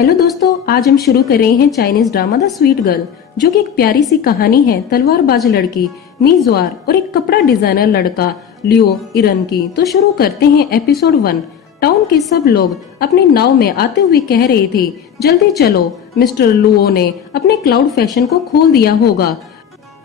Hello दोस्तों, आज हम शुरू कर रहे हैं Chinese drama the sweet girl, जो कि एक प्यारी सी कहानी है तलवारबाज लड़की मी ज़्वार और एक कपड़ा डिजाइनर लड़का लियो इरन की। तो शुरू करते हैं एपिसोड 1। टाउन के सब लोग अपनी नाव में आते हुए कह रहे थे, जल्दी चलो, मिस्टर लुओ ने अपने क्लाउड फैशन को खोल दिया होगा।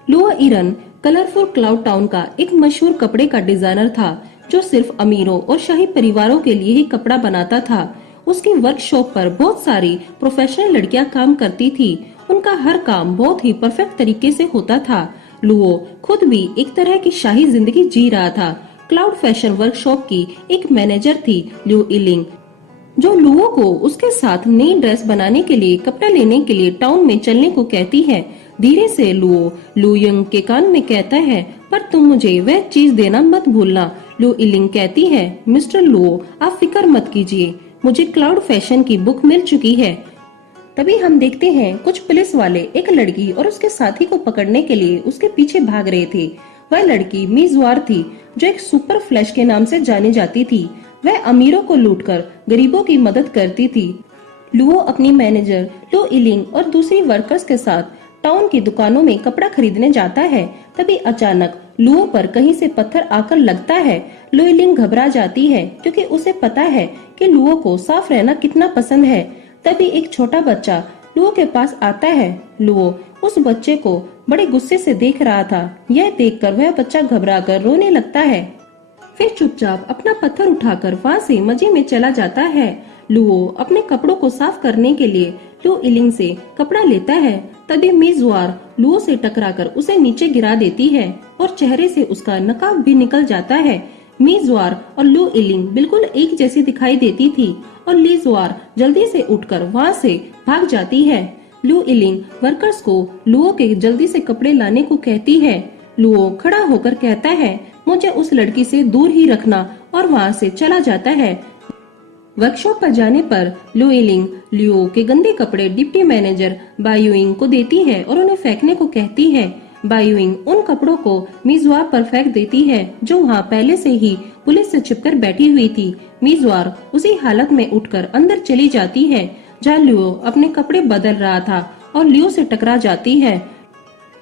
लुओ इरन कलरफुल क्लाउड टाउन का एक मशहूर कपड़े का डिजाइनर था, जो सिर्फ अमीरों और शाही परिवारों के लिए ही कपड़ा बनाता था। उसकी वर्कशॉप पर बहुत सारी प्रोफेशनल लड़कियां काम करती थी। उनका हर काम बहुत ही परफेक्ट तरीके से होता था। लुओ खुद भी एक तरह की शाही जिंदगी जी रहा था। क्लाउड फैशन वर्कशॉप की एक मैनेजर थी लिu इलिंग, जो लुओ को उसके साथ नई ड्रेस बनाने के लिए कपड़ा लेने के लिए टाउन में चलने को कहती है। धीरे से लुओ लिu यंग के कान में कहता है, पर तुम मुझे वह चीज देना मत भूलना। लिu इलिंग कहती है, मिस्टर लुओ, आप फिक्र मत कीजिए, मुझे क्लाउड फैशन की बुक मिल चुकी है। तभी हम देखते हैं कुछ पुलिस वाले एक लड़की और उसके साथी को पकड़ने के लिए उसके पीछे भाग रहे थे। वह लड़की मी ज़्वार थी, जो एक सुपर फ्लैश के नाम से जानी जाती थी। वह अमीरों को लूटकर गरीबों की मदद करती थी। लुओ अपनी मैनेजर लिu इलिंग और दूसरी वर्कर्स के साथ टाउन की दुकानों में कपड़ा खरीदने जाता है। तभी अचानक लुओ पर कहीं से पत्थर आकर लगता है। लिu इलिंग घबरा जाती है, क्योंकि उसे पता है कि लुओ को साफ रहना कितना पसंद है। तभी एक छोटा बच्चा लुओ के पास आता है। लुओ उस बच्चे को बड़े गुस्से से देख रहा था। यह देखकर वह बच्चा घबराकर रोने लगता है। फिर चुपचाप अपना पत्थर उठाकर वहाँ से मजे में चला जाता है। लुओ अपने कपड़ों को साफ करने के लिए लिu इलिंग से कपड़ा लेता है। तभी मी ज़्वार लुओ से टकराकर उसे नीचे गिरा देती है और चेहरे से उसका नकाब भी निकल जाता है। मी ज़्वार और लिu इलिंग बिल्कुल एक जैसी दिखाई देती थी और ली ज़्वार जल्दी से उठकर वहाँ से भाग जाती है। लिu इलिंग वर्कर्स को लुओ के जल्दी से कपड़े लाने को कहती है। लुओ खड़ा होकर कहता है, मुझे उस लड़की से दूर ही रखना, और वहाँ से चला जाता है। वर्कशॉप पर जाने पर लिu इलिंग लियो के गंदे कपड़े डिप्टी मैनेजर बायुइंग को देती है और उन्हें फेंकने को कहती है। बायुइंग उन कपड़ों को मी ज़्वार पर फेंक देती है, जो वहाँ पहले से ही पुलिस से छिपकर बैठी हुई थी। मी ज़्वार उसी हालत में उठकर अंदर चली जाती है, जहाँ लियो अपने कपड़े बदल रहा था और लियो से टकरा जाती है।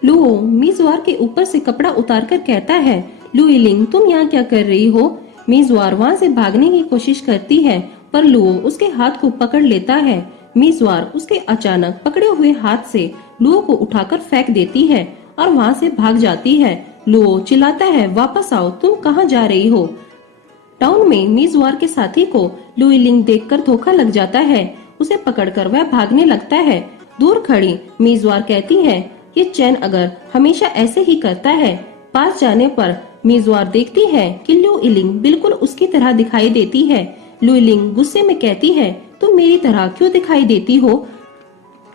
लियो मी ज़्वार के ऊपर से कपड़ा उतारकर कहता है, लिu इलिंग, तुम यहाँ क्या कर रही हो? मी ज़्वार वहाँ से भागने की कोशिश करती है, पर लियो उसके हाथ को पकड़ लेता है। मी ज़्वार उसके अचानक पकड़े हुए हाथ से लियो को उठाकर फेंक देती है और वहाँ से भाग जाती है। लियो चिल्लाता है, वापस आओ, तुम कहाँ जा रही हो? टाउन में मी ज़्वार के साथी को लिu इलिंग देखकर धोखा लग जाता है। उसे पकड़कर वह भागने लगता है। दूर खड़ी मी ज़्वार कहती है, ये चैन अगर हमेशा ऐसे ही करता है। पास जाने पर मी ज़्वार देखती है कि लिu इलिंग बिल्कुल उसकी तरह दिखाई देती है। लिu इलिंग गुस्से में कहती है, तुम मेरी तरह क्यों दिखाई देती हो?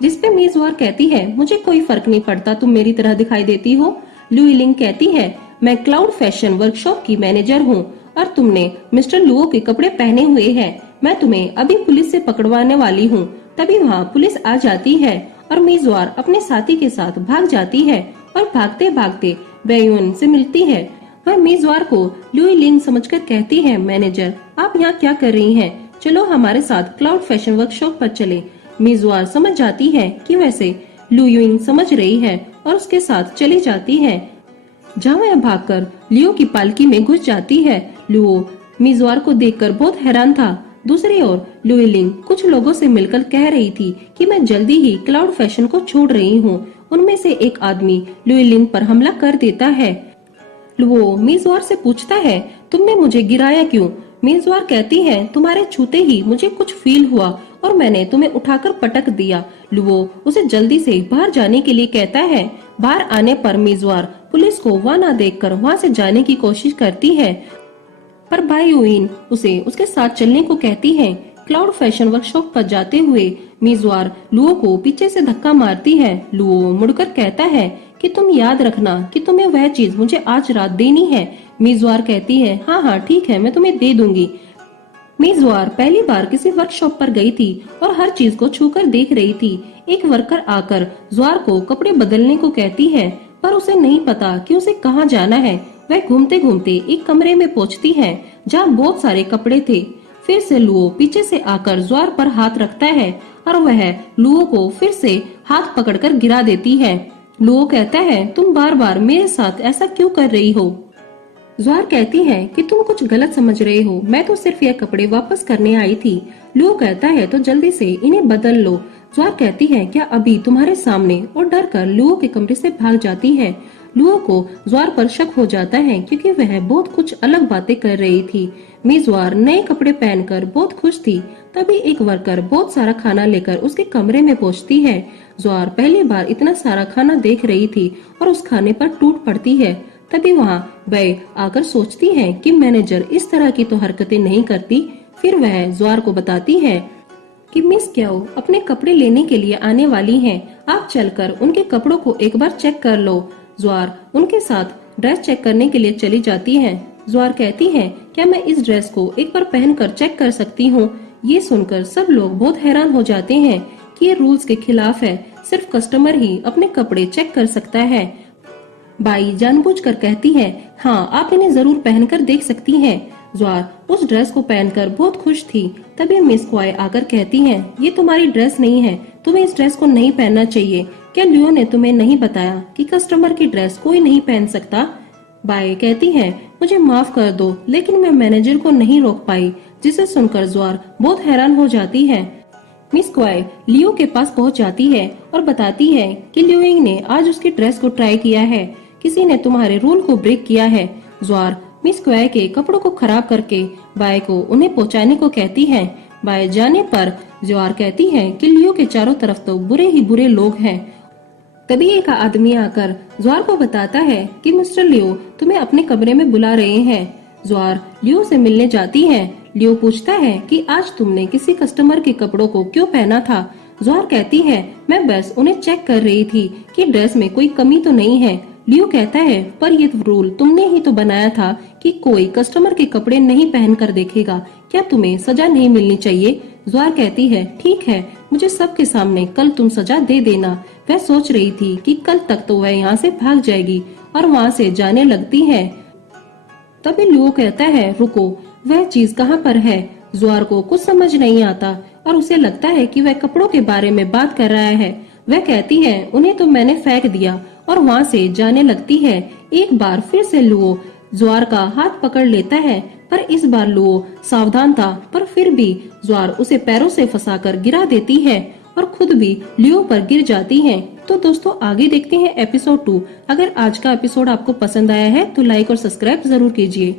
जिसपे मी ज़्वार कहती है, मुझे कोई फर्क नहीं पड़ता तुम मेरी तरह दिखाई देती हो। लिu इलिंग कहती है, मैं क्लाउड फैशन वर्कशॉप की मैनेजर हूँ और तुमने मिस्टर लुओ के कपड़े पहने हुए हैं। मैं तुम्हें अभी पुलिस से पकड़वाने वाली हूँ। तभी वहाँ पुलिस आ जाती है और मी ज़्वार अपने साथी के साथ भाग जाती है और भागते भागते बायुइंग से मिलती है। वह मी ज़्वार को लिu इलिंग समझकर कहती है, मैनेजर, आप यहाँ क्या कर रही हैं? चलो हमारे साथ क्लाउड फैशन वर्कशॉप पर चले। मी ज़्वार समझ जाती है कि वैसे लिu इलिंग समझ रही है और उसके साथ चली जाती है, जहाँ वह भागकर लियो की पालकी में घुस जाती है। लियो मी ज़्वार को देखकर बहुत हैरान था। दूसरी ओर लिu इलिंग कुछ लोगों से मिलकर कह रही थी कि मैं जल्दी ही क्लाउड फैशन को छोड़ रही हूँ। उनमें से एक आदमी लिu इलिंग पर हमला कर देता है। लियो मी ज़्वार से पूछता है, तुमने मुझे गिराया क्यों? मी ज़्वार कहती है, तुम्हारे छूते ही मुझे कुछ फील हुआ और मैंने तुम्हें उठाकर पटक दिया। लियो उसे जल्दी से बाहर जाने के लिए कहता है। बाहर आने पर मी ज़्वार पुलिस को वहाँ न देखकर वहाँ से जाने की कोशिश करती है, पर बायुइंग उसे उसके साथ चलने को कहती है। क्लाउड फैशन वर्कशॉप पर जाते हुए मी ज़्वार लियो को पीछे से धक्का मारती है। लियो मुड़कर कहता है कि तुम याद रखना कि तुम्हें वह चीज मुझे आज रात देनी है। मी ज़्वार कहती है, हाँ हाँ ठीक है, मैं तुम्हें दे दूंगी। मी ज़्वार पहली बार किसी वर्कशॉप पर गई थी और हर चीज को छूकर देख रही थी। एक वर्कर आकर ज़्वार को कपड़े बदलने को कहती है, पर उसे नहीं पता कि उसे कहाँ जाना है। वह घूमते घूमते एक कमरे में पहुँचती है, जहाँ बहुत सारे कपड़े थे। फिर से लुओ पीछे से आकर ज्वार पर हाथ रखता है और वह लुओ को फिर से हाथ पकड़कर गिरा देती है। लुओ कहता है, तुम बार बार मेरे साथ ऐसा क्यों कर रही हो? ज्वार कहती है कि तुम कुछ गलत समझ रहे हो, मैं तो सिर्फ यह कपड़े वापस करने आई थी। लुओ कहता है, तो जल्दी से इन्हें बदल लो। ज्वार कहती है, क्या अभी तुम्हारे सामने? और डर कर लुओ के कमरे से भाग जाती है। लुओ को ज्वार पर शक हो जाता है क्योंकि वह बहुत कुछ अलग बातें कर रही थी। मिस ज्वार नए कपड़े पहनकर बहुत खुश थी। तभी एक वर्कर बहुत सारा खाना लेकर उसके कमरे में पहुंचती है। ज्वार पहली बार इतना सारा खाना देख रही थी और उस खाने पर टूट पड़ती है। तभी वहाँ बै आकर सोचती है कि मैनेजर इस तरह की तो हरकतें नहीं करती। फिर वह ज्वार को बताती है कि मिस क्याओ अपने कपड़े लेने के लिए आने वाली हैं। आप चलकर उनके कपड़ों को एक बार चेक कर लो। ज्वार उनके साथ ड्रेस चेक करने के लिए चली जाती है। ज्वार कहती है, क्या मैं इस ड्रेस को एक बार पहनकर चेक कर सकती हूँ? ये सुनकर सब लोग बहुत हैरान हो जाते हैं कि ये रूल्स के खिलाफ है, सिर्फ कस्टमर ही अपने कपड़े चेक कर सकता है। बाई जानबूझकर कहती है, हाँ आप इन्हें जरूर पहनकर देख सकती हैं। ज्वार उस ड्रेस को पहनकर बहुत खुश थी। तभी मिस क्वाई आकर कहती है, ये तुम्हारी ड्रेस नहीं है, तुम्हें इस ड्रेस को नहीं पहनना चाहिए। क्या लियो ने तुम्हें नहीं बताया कि कस्टमर की ड्रेस कोई नहीं पहन सकता? बाई कहती है, मुझे माफ कर दो, लेकिन मैं मैनेजर को नहीं रोक पाई। जिसे सुनकर ज्वार बहुत हैरान हो जाती है। मिस क्वाई लियो के पास पहुंच जाती है और बताती है कि लियोइंग ने आज उसकी ड्रेस को ट्राई किया है, किसी ने तुम्हारे रूल को ब्रेक किया है। ज्वार मिस क्वाई के कपड़ों को खराब करके बाय को उन्हें पहुंचाने को कहती है। बाय जाने पर ज्वार कहती है कि लियो के चारों तरफ तो बुरे ही बुरे लोग हैं। तभी एक आदमी आकर ज्वार को बताता है कि मिस्टर लियो तुम्हें अपने कमरे में बुला रहे हैं। ज्वार लियो से मिलने जाती है। लियो पूछता है कि आज तुमने किसी कस्टमर के कपड़ों को क्यों पहना था? ज्वार कहती है, मैं बस उन्हें चेक कर रही थी कि ड्रेस में कोई कमी तो नहीं है। लियो कहता है, पर ये रूल तुमने ही तो बनाया था कि कोई कस्टमर के कपड़े नहीं पहन कर देखेगा, क्या तुम्हें सजा नहीं मिलनी चाहिए? ज्वार कहती है, ठीक है, मुझे सबके सामने कल तुम सजा दे देना। वह सोच रही थी कि कल तक तो वह यहाँ से भाग जाएगी और वहाँ से जाने लगती है। तभी लियो कहता है, रुको, वह चीज कहाँ पर है? ज्वार को कुछ समझ नहीं आता और उसे लगता है कि वह कपड़ों के बारे में बात कर रहा है। वह कहती है, उन्हें तो मैंने फेंक दिया, और वहाँ से जाने लगती है। एक बार फिर से लुओ ज्वार का हाथ पकड़ लेता है, पर इस बार लुओ सावधान था, पर फिर भी ज्वार उसे पैरों से फंसाकर गिरा देती है और खुद भी लियो पर गिर जाती है। तो दोस्तों आगे देखते हैं एपिसोड 2। अगर आज का एपिसोड आपको पसंद आया है तो लाइक और सब्सक्राइब जरूर कीजिए।